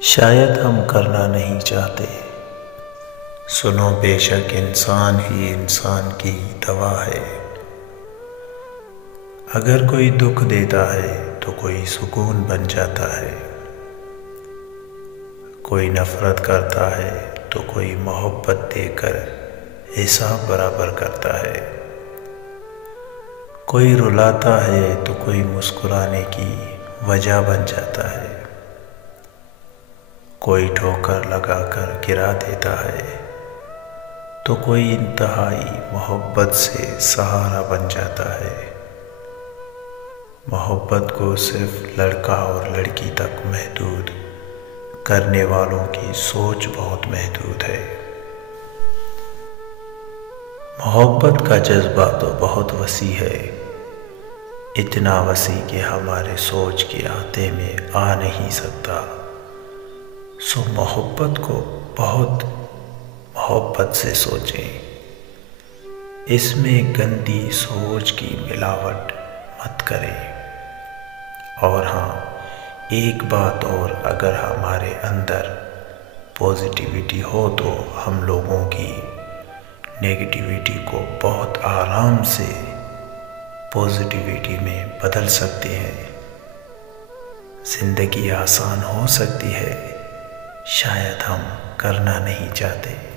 शायद हम करना नहीं चाहते। सुनो, बेशक इंसान ही इंसान की दवा है। अगर कोई दुख देता है तो कोई सुकून बन जाता है। कोई नफरत करता है तो कोई मोहब्बत देकर हिसाब बराबर करता है। कोई रुलाता है तो कोई मुस्कुराने की वजह बन जाता है। कोई ठोकर लगाकर गिरा देता है तो कोई इंतहाई मोहब्बत से सहारा बन जाता है। मोहब्बत को सिर्फ लड़का और लड़की तक महदूद करने वालों की सोच बहुत महदूद है। मोहब्बत का जज्बा तो बहुत वसी है, इतना वसी कि हमारे सोच के आते में आ नहीं सकता। सो मोहब्बत को बहुत मोहब्बत से सोचें, इसमें गंदी सोच की मिलावट मत करें। और हाँ, एक बात और, अगर हमारे अंदर पॉजिटिविटी हो तो हम लोगों की नेगेटिविटी को बहुत आराम से पॉजिटिविटी में बदल सकते हैं। ज़िंदगी आसान हो सकती है, शायद हम करना नहीं चाहते।